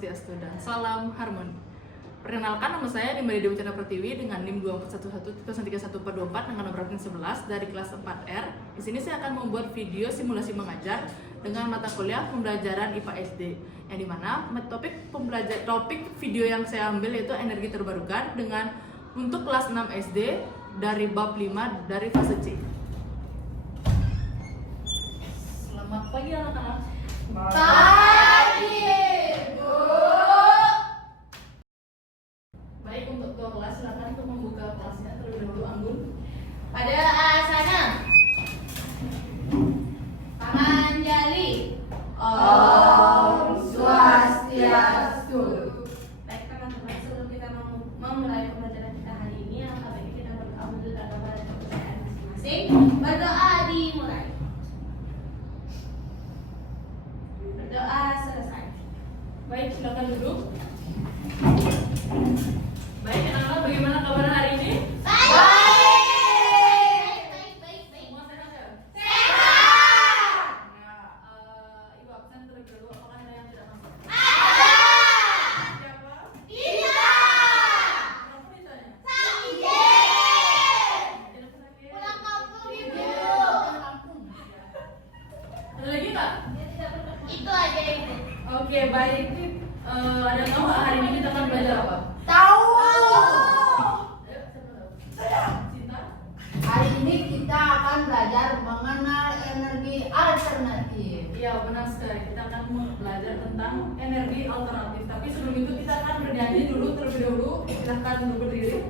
Swastiastu dan salam harmoni. Perkenalkan, nama saya Nimba Dewi Chandra Pertiwi dengan NIM 2411 dengan nomor absen 11 dari kelas 4R. Di sini saya akan membuat video simulasi mengajar dengan mata kuliah pembelajaran IPA SD, yang dimana topik video yang saya ambil yaitu energi terbarukan dengan untuk kelas 6 SD dari bab 5 dari fase C. Selamat pagi anak-anak. Pagi, Bu. Baik, untuk ketua kelas silakan untuk membuka kelasnya terlebih dahulu. Anggun. Pada asana. Tangan jari. Om Swastiastu. Baik teman-teman, sebelum kita memulai pembelajaran kita hari ini, alangkah baiknya kita berdoa menunjukkan kepada kepercayaan masing-masing. Berdoa dimulai. Berdoa selesai. Baik, silakan duduk. Baik, anak-anak, bagaimana kabar hari ini? Baik. Semua sehat ya? Sehat. Nah, Ibu absen terlebih dahulu. Apakah ada yang tidak masuk? Ada. Siapa? Tidak. Kenapa ditanya? Sakit. Tidak sakit. Pulang kampung, Ibu. Ada lagi nggak? Itu aja, Ibu. Oke, baik. Ada yang tahu nggak hari ini kita akan belajar apa? Tahu. Ayo, siapa tahu? Saya. Cinta? Hari ini kita akan belajar mengenal energi alternatif. Iya, benar sekali. Kita akan belajar tentang energi alternatif. Tapi sebelum itu kita akan bernyanyi dulu terlebih dahulu. Silahkan untuk berdiri.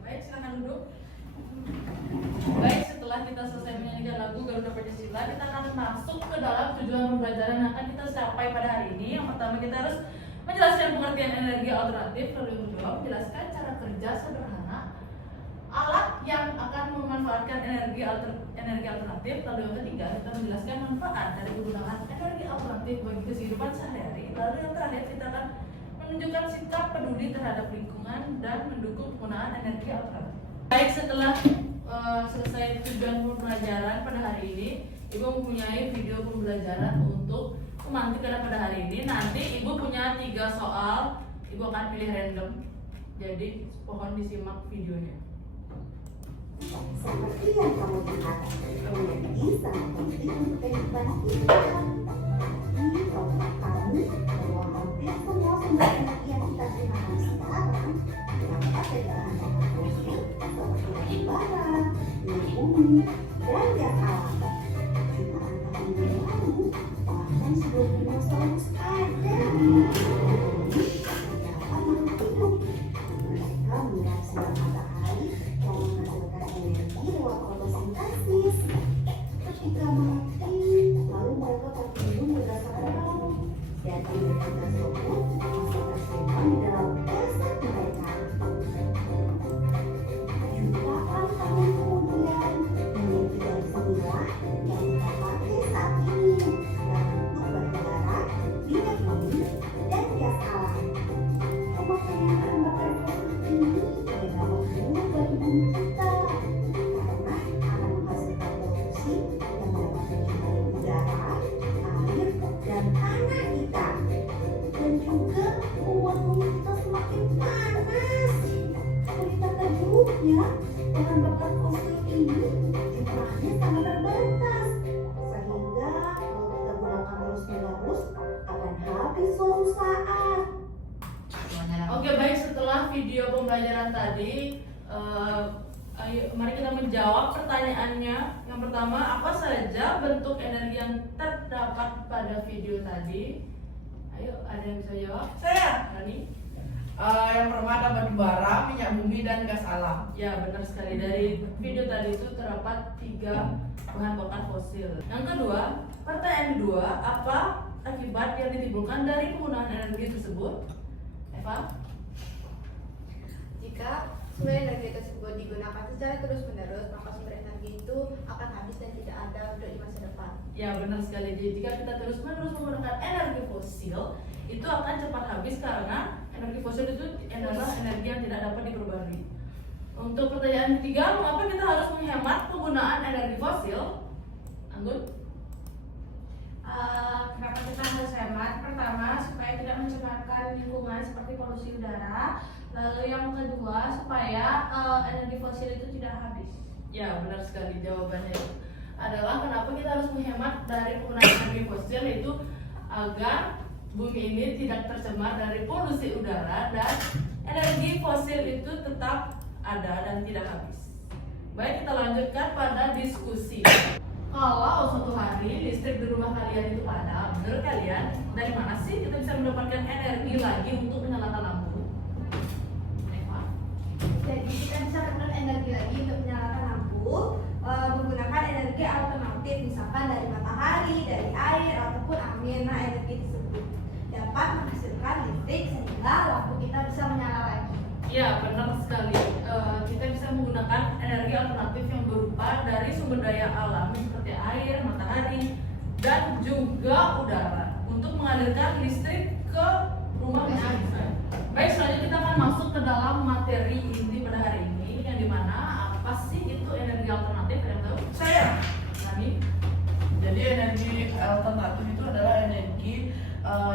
Baik, silakan duduk. Baik, setelah kita selesai menyanyikan lagu Garuda Pancasila, kita akan masuk ke dalam tujuan pembelajaran yang akan kita capai pada hari ini. Yang pertama, kita harus menjelaskan pengertian energi alternatif. Lalu yang kedua, menjelaskan cara kerja sederhana alat yang akan memanfaatkan energi alternatif. Lalu yang ketiga, kita menjelaskan manfaat dari penggunaan energi alternatif bagi kehidupan sehari-hari. Lalu yang terakhir, kita akan menunjukkan sikap peduli terhadap lingkungan dan mendukung penggunaan energi alternatif. Baik, setelah selesai tujuan pembelajaran pada hari ini, Ibu mempunyai video pembelajaran untuk pemantikan pada hari ini. Nanti Ibu punya 3 soal, Ibu akan pilih random. Jadi mohon disimak videonya. Seperti yang kamu lihat, energi sangat penting untuk kehidupan kita. Di tempat kamu bahwa hampir semua sumber energi yang kita gunakan sekarang berasal dari bahan bakar fosil seperti batu bara, minyak bumi, dan gas alam. Jutaan tahun yang lalu, bahkan sebelum dinosaurus ada, energi dapat makhluk hidup. Mereka melihat sinar matahari yang menghasilkan energi lewat fotosintesis. Ketika mati, lalu mereka tertimbun berdasarkan laut, dan energi tersebut masih tersimpan di dalam jasad mereka. Jutaan tahun kemudian, energi dari semula yang kita pakai saat ini dalam bentuk batubara, minyak bumi, dan gas alam. Pemakaian bahan bakar fosil ini tidak membunuh bagi bumi kita, karena akan menghasilkan polusi yang dapat mencemari udara, air, dan tanah kita, dan juga membuat bumi kita semakin panas. Berita terburuknya, bahan bakar fosil ini jumlahnya sangat terbatas, sehingga kalau kita gunakan terus video pembelajaran tadi, ayo mari kita menjawab pertanyaannya. Yang pertama, apa saja bentuk energi yang terdapat pada video tadi? Ayo, ada yang bisa jawab? Saya. Rani? Yang pertama ada batu bara, minyak bumi, dan gas alam. Ya, benar sekali. Dari video tadi itu terdapat 3 bahan bakar fosil. Yang kedua, pertanyaan kedua, apa akibat yang ditimbulkan dari penggunaan energi tersebut? Eva? Jika sumber energi tersebut digunakan secara terus-menerus, maka sumber energi itu akan habis dan tidak ada untuk di masa depan. Ya, benar sekali. Jadi jika kita terus-menerus menggunakan energi fosil, itu akan cepat habis karena energi fosil itu adalah energi yang tidak dapat diperbarui. Untuk pertanyaan ketiga, mengapa kita harus menghemat penggunaan energi fosil? Anggun? Kenapa kita harus hemat? Pertama, supaya tidak mencemarkan lingkungan seperti polusi udara. Lalu yang kedua, supaya energi fosil itu tidak habis. Ya, benar sekali. Jawabannya adalah kenapa kita harus menghemat dari penggunaan energi fosil, itu agar bumi ini tidak tercemar dari polusi udara dan energi fosil itu tetap ada dan tidak habis. Baik, kita lanjutkan pada diskusi. Kalau suatu hari listrik di rumah kalian itu padam, menurut kalian dari mana sih kita bisa mendapatkan energi lagi untuk menyalakan lampu? Eva? Jadi kita bisa menggunakan energi lagi untuk menyalakan lampu menggunakan energi alternatif, misalkan dari matahari, dari air, ataupun angin. Nah, energi tersebut dapat menghasilkan listrik sehingga lampu kita bisa menyala lagi. Ya, benar sekali. Kita bisa menggunakan energi alternatif yang berupa dari sumber daya alam seperti air, matahari, dan juga udara untuk mengalirkan listrik ke rumah kita. Baik, selanjutnya kita akan masuk ke dalam materi inti pada hari ini, yang dimana apa sih itu energi alternatif? Kalian tahu? Saya. Nani? Jadi energi alternatif itu adalah energi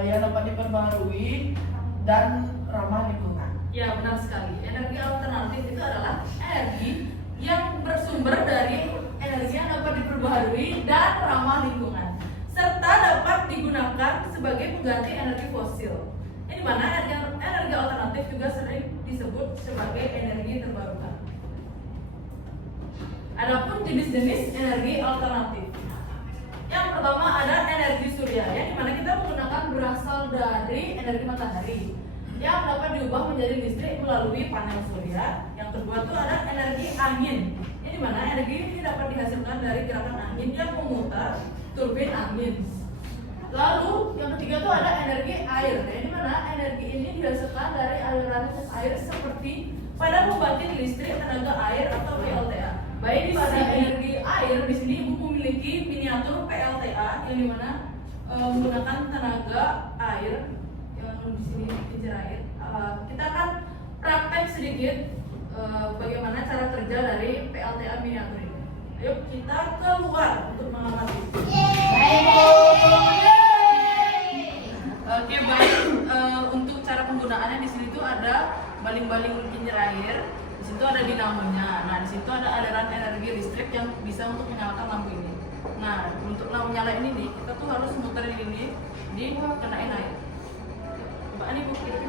yang dapat diperbarui dan ramah lingkungan. Ya, benar sekali. Energi alternatif itu adalah energi yang bersumber dari energi yang dapat diperbaharui dan ramah lingkungan, serta dapat digunakan sebagai pengganti energi fosil. Ini mana energi alternatif juga sering disebut sebagai energi terbarukan. Adapun jenis-jenis energi alternatif. Yang pertama ada energi surya, yang dimana kita menggunakan berasal dari energi matahari yang dapat diubah menjadi listrik melalui panel surya. Yang kedua itu ada energi angin, yang dimana energi ini dapat dihasilkan dari gerakan angin yang memutar turbin angin. Lalu yang ketiga itu ada energi air, yang dimana energi ini dihasilkan dari aliran air seperti pada pembangkit listrik tenaga air atau PLTA. Baik, pada energi air di sini Ibu memiliki miniatur PLTA yang dimana menggunakan tenaga air yang di sini kincir air. Kita akan praktek sedikit bagaimana cara kerja dari PLTA miniatur ini. Ayo kita keluar untuk mengamati. Oke, baik. Untuk cara penggunaannya di sini tuh ada baling-baling kincir air. Di situ ada dinamonya. Nah, di situ ada aliran energi listrik yang bisa untuk menyalakan lampu ini. Nah, untuk lampu nyala ini nih, kita tuh harus muterin ini dikenain air. Coba nih Bu, kita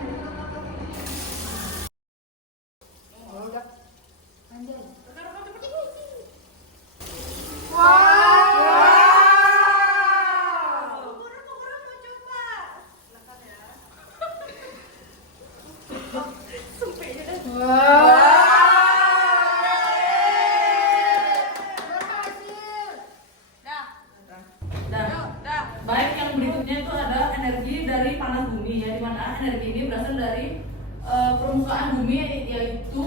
baik, yang berikutnya itu ada energi dari panas bumi, ya, dimana energi ini berasal dari permukaan bumi, yaitu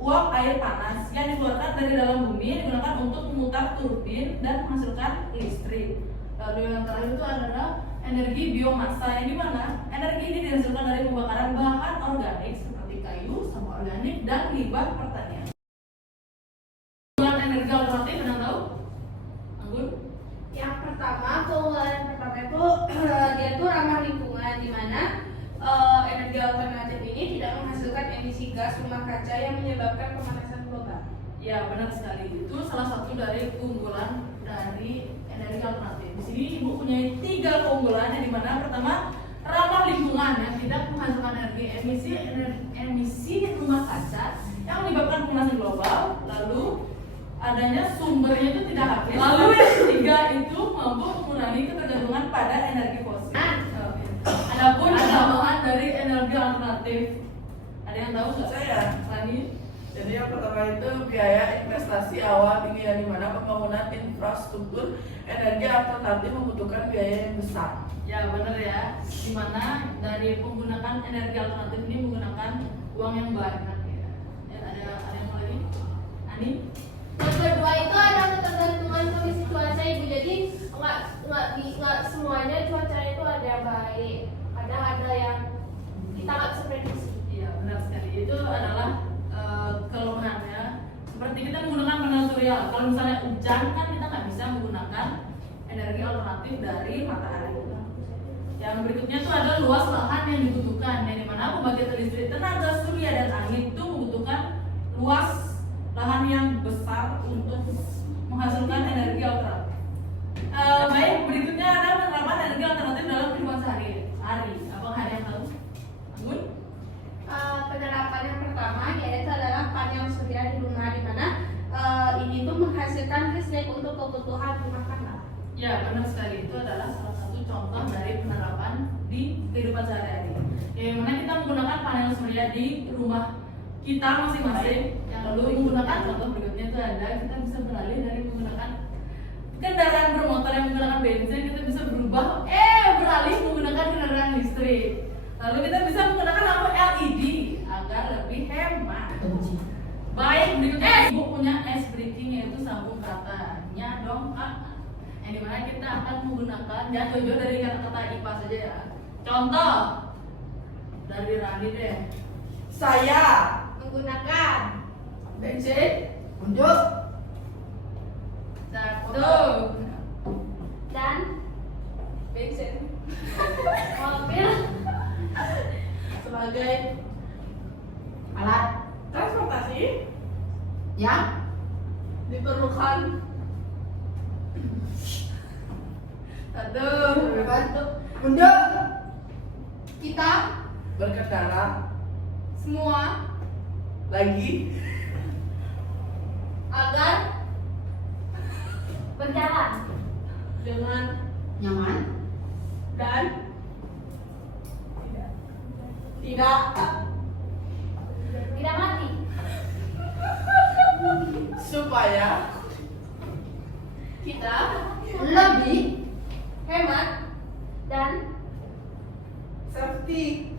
uap air panas yang dikeluarkan dari dalam bumi yang digunakan untuk memutar turbin dan menghasilkan listrik. Lalu yang terakhir itu adalah energi biomasa, yang dimana energi ini dihasilkan dari pembakaran bahan organik seperti kayu, sampah organik, dan limbah pertanian. Keunggulan energi alternatif, Anda tahu? Anggun? Yang pertama, keunggulan pertama itu dia tuh ramah lingkungan, di mana energi alternatif ini tidak menghasilkan emisi gas rumah kaca yang menyebabkan pemanasan global. Ya, benar sekali. Itu salah satu dari keunggulan dari energi alternatif. Di sini Ibu punya 3 keunggulan, yang dimana pertama ramah lingkungan yang tidak menghasilkan emisi rumah kaca yang menyebabkan pemanasan global, lalu adanya sumbernya itu tidak habis. Lalu yang ketiga itu mampu mengurangi ketergantungan pada energi fosil. Adapun tambahan dari energi alternatif, ada yang tahu nggak? Saya. Rani? Jadi yang pertama itu biaya investasi awal tinggi, yang dimana pembangunan infrastruktur energi alternatif membutuhkan biaya yang besar. Ya benar ya, dimana dari penggunaan energi alternatif ini menggunakan uang yang banyak ya. Ada yang mau lagi? Ani? Yang kedua itu ada ketergantungan kondisi cuaca ibu. Jadi nggak semuanya cuaca itu ada yang baik, ada yang kita nggak bisa prediksi. Iya benar sekali. Itu adalah keluhannya. Seperti kita menggunakan panel surya. Kalau misalnya hujan kan kita nggak bisa menggunakan energi alternatif dari matahari. Yang berikutnya itu ada luas lahan yang dibutuhkan, yang dimana pembangkit listrik tenaga surya dan angin itu membutuhkan luas lahan yang besar untuk menghasilkan energi alternatif. Baik, berikutnya ada penerapan energi alternatif dalam kehidupan sehari-hari. Apakah ada yang tahu? Anggun? Penerapan yang pertama yaitu adalah panel surya di rumah, di mana ini tuh menghasilkan listrik untuk kebutuhan rumah tangga. Ya, benar sekali. Itu adalah salah satu contoh dari penerapan di kehidupan sehari-hari. Yang mana kita menggunakan panel surya di rumah kita masing-masing. Lalu menggunakan contoh berikutnya itu ada kita bisa beralih dari menggunakan kendaraan bermotor yang menggunakan bensin, kita bisa beralih menggunakan kendaraan listrik. Lalu kita bisa menggunakan lampu LED agar lebih hemat. Baik, berikutnya ibu punya ice breaking yaitu sambung katanya dong kak. Yang dimana kita akan menggunakan jauh-jauh dari kata-kata IPA saja ya. Contoh dari Rani deh. Saya Menggunakan Bensin Unjuk. satu dan bensin mobil sebagai Alat transportasi yang diperlukan satu untuk kita berkendara semua lagi agar berjalan dengan nyaman dan tidak mati, supaya kita lebih hemat dan safety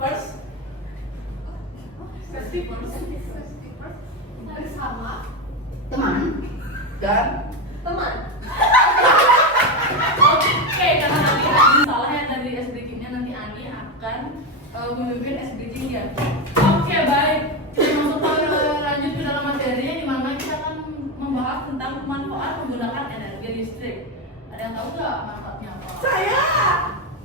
first bersama teman dan teman. Oke, karena nanti Ani salah ya dari ice breaking-nya, nanti Ani akan memimpin ice breaking ya. Oke, baik. Kita masuk lanjut ke dalam materinya, di mana kita akan membahas tentang manfaat menggunakan energi listrik. Ada yang tahu nggak manfaatnya apa? saya.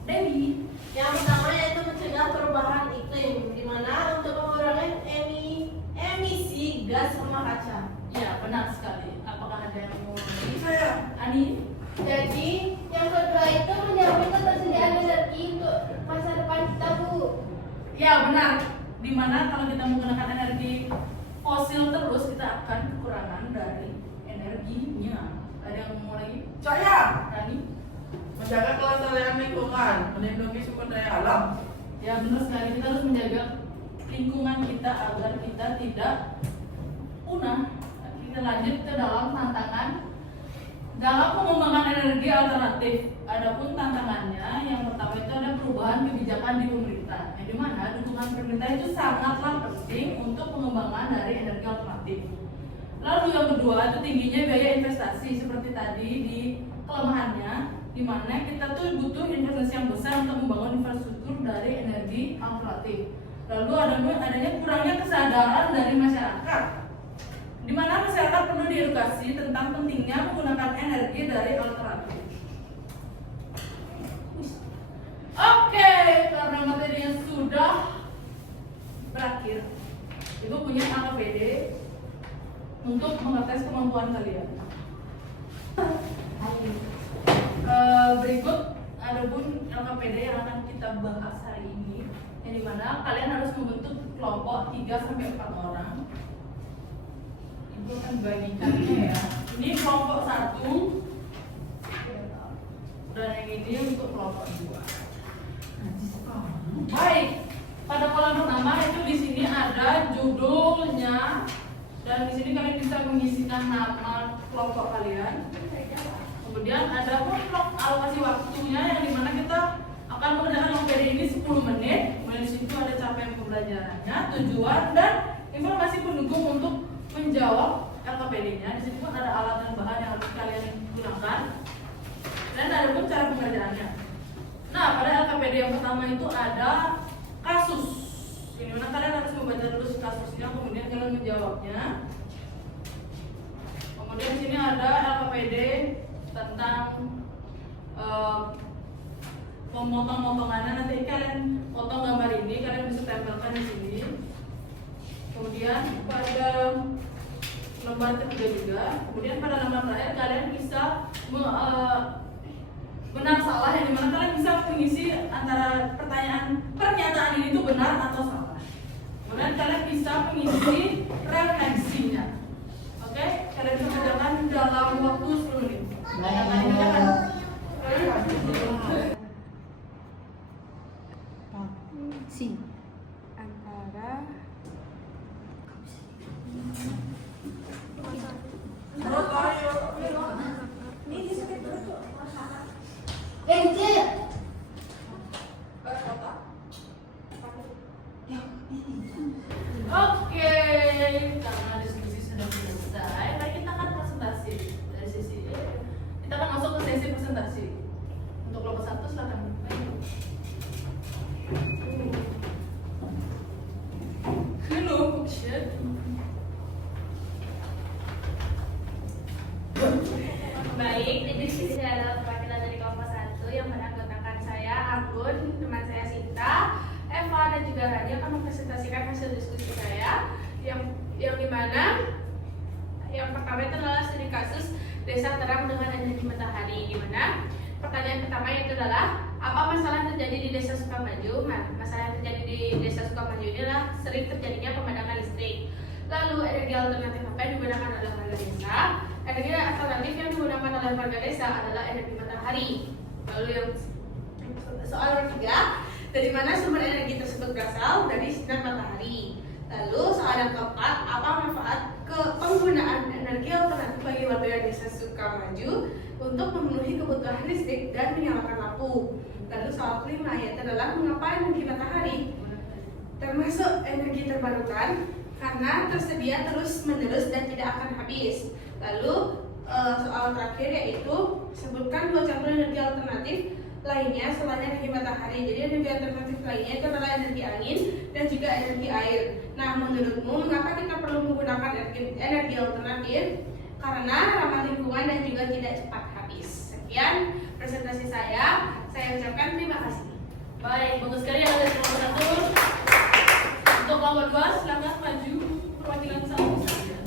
Dewi. Yang pertama yaitu mencegah perubahan iklim, di mana untuk mengurangi emisi gas rumah kaca. Iya, benar sekali. Apakah ada yang mau lagi? Saya. Ani? Jadi yang kedua itu menjamin ketersediaan energi untuk masa depan kita, Bu. Ya, benar. Dimana kalau kita menggunakan energi fosil terus, kita akan kekurangan dari energinya. Ada yang mau lagi? Saya Rani? menjaga kelestarian lingkungan, melindungi sumber daya alam. Ya benar sekali, kita harus menjaga lingkungan kita agar kita tidak punah. Kita lanjut ke dalam tantangan dalam pengembangan energi alternatif. Adapun tantangannya yang pertama itu ada perubahan kebijakan di pemerintah. Yang dimana dukungan pemerintah itu sangatlah penting untuk pengembangan dari energi alternatif. Lalu yang kedua itu tingginya biaya investasi seperti tadi di kelemahannya, di mana kita tuh butuh investasi yang besar untuk membangun infrastruktur dari energi alternatif. Lalu adanya kurangnya kesadaran dari masyarakat, di mana masyarakat perlu diedukasi tentang pentingnya menggunakan energi dari alternatif. Oke, karena materinya sudah berakhir, Ibu punya AKPD untuk mengetes kemampuan kalian. Berikut adapun LKPD yang akan kita bahas hari ini, yang dimana kalian harus membentuk kelompok 3-4 orang. Ibu akan bagikannya ya. Ini kelompok 1, dan yang ini untuk kelompok 2. Baik, pada kolam pertama itu di sini ada judulnya, dan di sini kalian bisa mengisikan nama kelompok kalian. Kemudian ada blok alokasi waktunya, yang dimana kita akan mengerjakan LKPD ini 10 menit. Kemudian di situ ada capaian pembelajarannya, tujuan, dan informasi pendukung untuk menjawab LKPD-nya. Di situ pun ada alat dan bahan yang harus kalian gunakan, dan ada pun cara pengerjaannya. Nah, pada LKPD yang pertama itu ada kasus. Ini mana kalian harus membaca dulu kasusnya, kemudian kalian menjawabnya. Kemudian di sini ada LKPD tentang pemotong-motongannya. Nanti kalian potong gambar ini, kalian bisa tempelkan di sini. Kemudian pada lembar ketiga juga. Kemudian pada lembar terakhir kalian bisa benar salah, yang dimana kalian bisa mengisi antara pernyataan ini itu benar atau salah. Kemudian kalian bisa mengisi refleksinya. Oke, kalian bisa kerjakan dalam waktu 10 menit. Antara Kecil. Oke, karena diskusi sudah selesai, baik kita akan presentasi dari sisi. Kita akan masuk ke sesi presentasi. Untuk kelompok 1 silakan. Hello, Buksyat. baik, jadi di sini saya adalah perwakilan dari kelompok 1 yang beranggotakan saya, Anggun, teman saya Sinta, Eva, dan juga Radia akan mempresentasikan hasil diskusi saya yang dimana yang pertama itu adalah studi kasus desa terang dengan energi matahari, di mana pertanyaan pertama itu adalah apa masalah yang terjadi di desa Sukamaju? Masalah yang terjadi di desa Sukamaju ini adalah sering terjadinya pemadaman listrik. Lalu energi alternatif apa yang digunakan oleh warga desa? Energi alternatif yang digunakan oleh warga desa adalah energi matahari. Lalu yang soal ketiga, dari mana sumber energi tersebut berasal? Dari sinar matahari. Lalu soal yang keempat, apa manfaat penggunaan energi alternatif bagi warga desa Sukamaju untuk memenuhi kebutuhan listrik dan menyalakan lampu? Lalu soal kelima, yaitu adalah mengapa energi matahari termasuk energi terbarukan? Karena tersedia terus-menerus dan tidak akan habis. Lalu soal terakhir yaitu sebutkan 2 contoh energi alternatif lainnya selain energi matahari. Jadi energi alternatif lainnya itu adalah energi angin dan juga energi air. Nah, menurutmu mengapa kita perlu menggunakan energi alternatif? Karena ramah lingkungan dan juga tidak cepat habis. Sekian presentasi saya ucapkan terima kasih. Baik, bagus sekali ada dari kelompok 1. Untuk kelompok 2 silakan maju perwakilan 1 saja.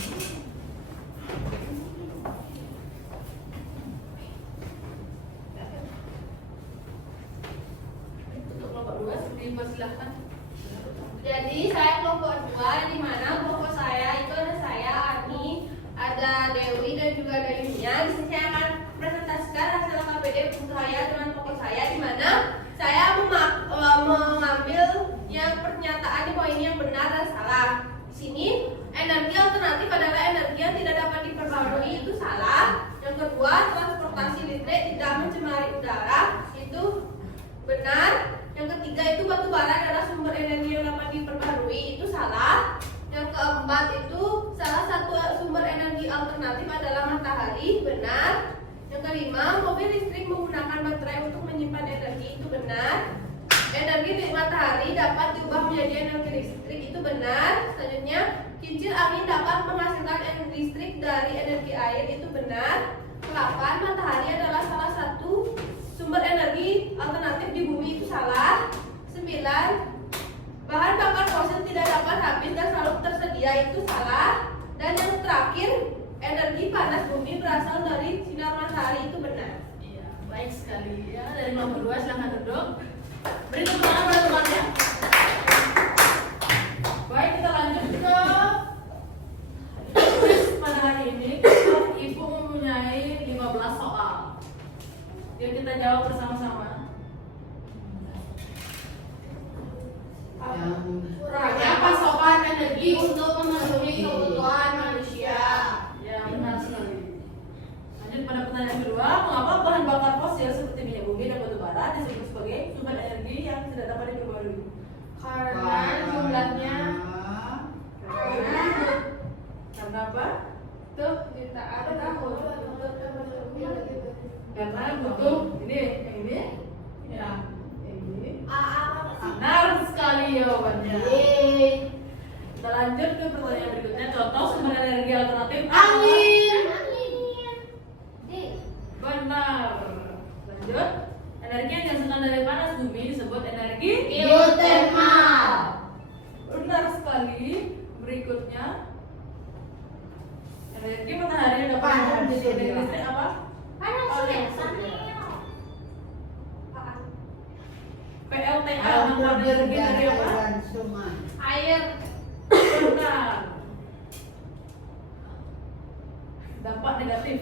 Untuk kelompok 2 dipersilahkan. Jadi saya kelompok 2, di mana kelompok saya itu ada saya, Ani, ada Dewi dan juga ada Yunia. Di sini saya akan presentasikan hasil LKPD saya dengan kelompok saya, di mana saya mengambil yang pernyataan di poin yang benar dan salah. Di sini energi alternatif adalah energi yang tidak dapat diperbarui, itu salah. Yang kedua, transportasi listrik tidak mencemari udara, itu benar. Yang ketiga itu batu bara adalah sumber energi yang dapat diperbarui, itu salah. Yang keempat itu salah satu sumber energi alternatif adalah matahari, benar. Yang kelima, mobil listrik menggunakan baterai untuk menyimpan energi, itu benar. Energi dari matahari dapat diubah menjadi energi listrik, itu benar. Selanjutnya, kincir angin dapat menghasilkan energi listrik dari energi air, itu benar. 8, matahari adalah salah satu sumber energi alternatif di bumi, itu salah. 9, bahan bakar fosil tidak dapat habis dan selalu tersedia, itu salah. Dan yang terakhir, energi panas bumi berasal dari sinar matahari, itu benar. Iya, Baik sekali ya, dari kelompok 2 silahkan duduk. Beri tepuk tangan pada temannya. Baik, kita lanjut ke kuis pada hari ini. Ibu mempunyai 15 soal. Yuk kita jawab bersama-sama. Kurangnya pasokan energi untuk memenuhi kebutuhan manusia. Ya, benar sekali. Lanjut pada pertanyaan kedua, mengapa bahan bakar fosil seperti minyak bumi dan batu bara disebut sebagai sumber energi yang tidak dapat diperbarui? Karena jumlahnya Karena apa? tuh jutaan tahun. Karena butuh ini, yang ini, Ya. yang ini. Apa sih? Benar sekali jawabannya. Yeay. Kita lanjut ke pertanyaan berikutnya. Contoh sumber energi alternatif Angin. Benar. Lanjut. Energi yang dihasilkan dari panas bumi disebut energi Geothermal. Benar sekali. Berikutnya, energi matahari yang dapat Panas menjadi surya. energi listrik apa? Panas Panas surya. surya. Apaan? PLTA Air membuat energi terjun dari dan apa? aliran sungai. Air. Benar. Dampak negatif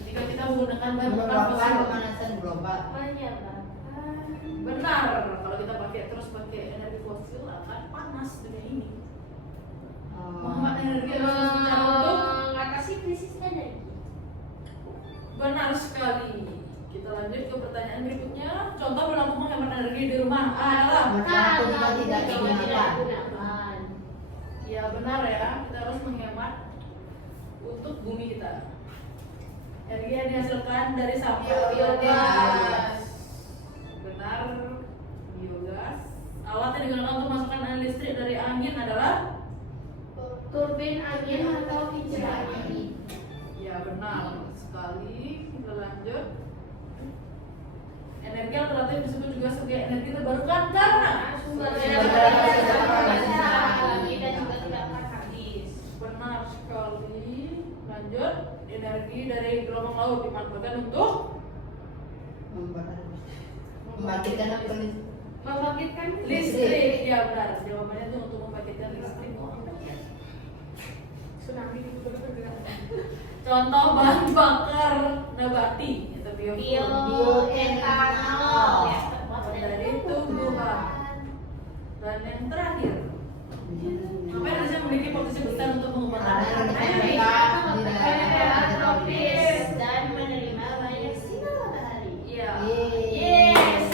jika kita menggunakan bahan bakar Menyebabkan fosil. pemanasan global. Menyebabkan. Benar. Kalau kita terus pakai energi fosil akan panas dunia ini. Menghemat energi adalah salah satu cara untuk Mengatasi krisis energi. benar sekali. Kita lanjut ke pertanyaan berikutnya. Contoh berlaku menghemat energi di rumah adalah Waktu kita tidak digunakan. digunakan. ya benar ya. Kita harus menghemat untuk bumi kita. Energi yang dihasilkan dari sampah Biogas. Benar. Biogas. Alat yang digunakan untuk masukkan listrik dari angin adalah Turbin angin atau kincir angin. ya benar sekali. Kita lanjut. Energi alternatif disebut juga sebagai energi terbarukan karena Sumbernya Sumbernya dari tidak alami dan juga tidak akan habis. benar sekali. Lanjut. Energi dari gelombang laut dimanfaatkan untuk Membangkitkan apa nih? Membangkitkan listrik. Ya benar. Jawabannya itu untuk membangkitkan listrik. tsunami. Contoh bahan bakar nabati atau biofuel. Bioetanol ya, Dari tumbuhan. Dan yang terakhir, apa yang harusnya memiliki potensi besar untuk mengembangkan daerah tropis dan menerima banyak sinar matahari. Iya. Yes.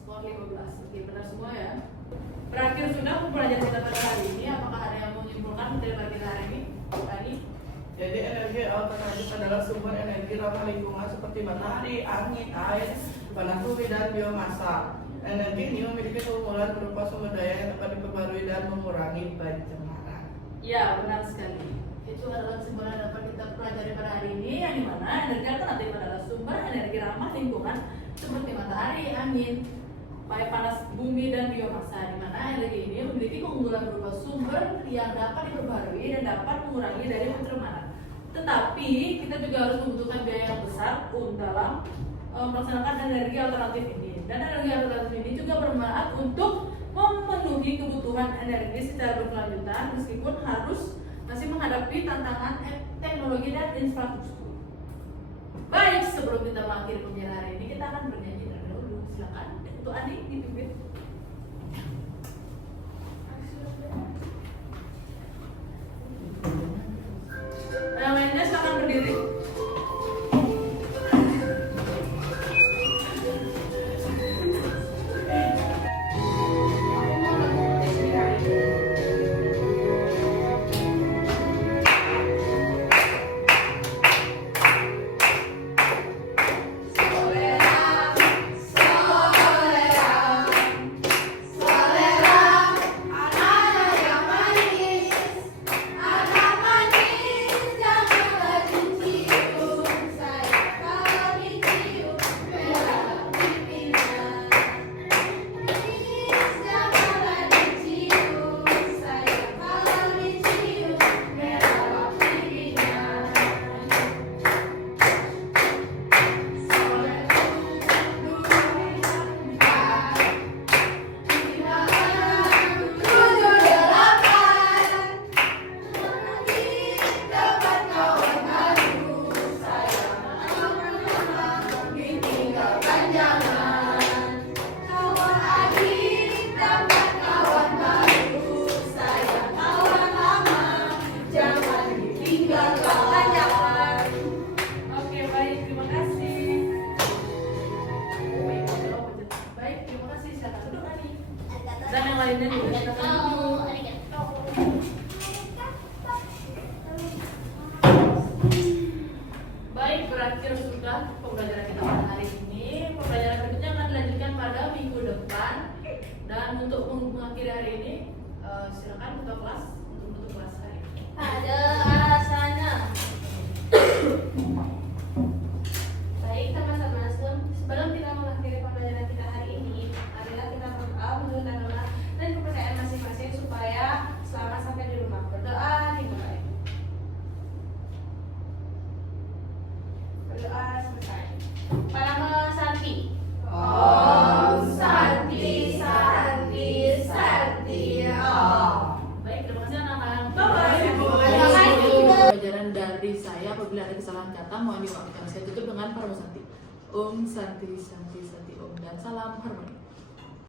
Skor 15. Oke, benar semua ya. Berakhir sudah pembelajaran kita pada hari ini. Apakah ada yang mau menyimpulkan dari pagi hari ini? Tadi. Jadi energi alternatif adalah sumber energi ramah lingkungan seperti matahari, angin, air, panas bumi, dan biomasa. Energi ini memiliki keunggulan berupa sumber daya yang dapat diperbarui dan mengurangi pencemaran. Ya, benar sekali. Itu adalah kesimpulan yang dapat kita pelajari pada hari ini, yang dimana energi alternatif adalah sumber energi ramah lingkungan seperti matahari, angin, panas bumi, dan biomasa. Di mana energi ini memiliki keunggulan berupa sumber yang dapat diperbarui dan dapat mengurangi dari pencemaran. Tetapi kita juga harus membutuhkan biaya yang besar dalam melaksanakan energi alternatif ini. Dan energi alternatif ini juga bermanfaat untuk memenuhi kebutuhan energi secara berkelanjutan meskipun harus masih menghadapi tantangan teknologi dan infrastruktur. Baik, sebelum kita mengakhiri pembelajaran hari ini, kita akan bernyanyi terlebih dahulu. Silakan untuk Andi dipimpin. Yang lainnya silakan berdiri. Selera lainnya juga kita kan. Baik, berakhir sudah pembelajaran kita pada hari ini. Pembelajaran berikutnya akan dilanjutkan pada minggu depan. Dan untuk mengakhiri hari ini, silakan ketua kelas untuk menutup kelas hari ini. Ada alasannya. Baik teman-teman, sebelum kita mengakhiri pembelajaran kita hari ini, marilah kita berdoa menurut agama dan kepercayaan masing-masing supaya selamat sampai di rumah. Berdoa dimulai. Berdoa selesai. Para Santi. Om Santi Santi Santi Om. Baik, terima kasih anak-anak. Bye-bye. Terima kasih. Pembelajaran dari saya, apabila ada kesalahan kata mohon dimaafkan. Saya tutup dengan Parmo Santi. Om Santi Santi Santi Om dan salam harmoni.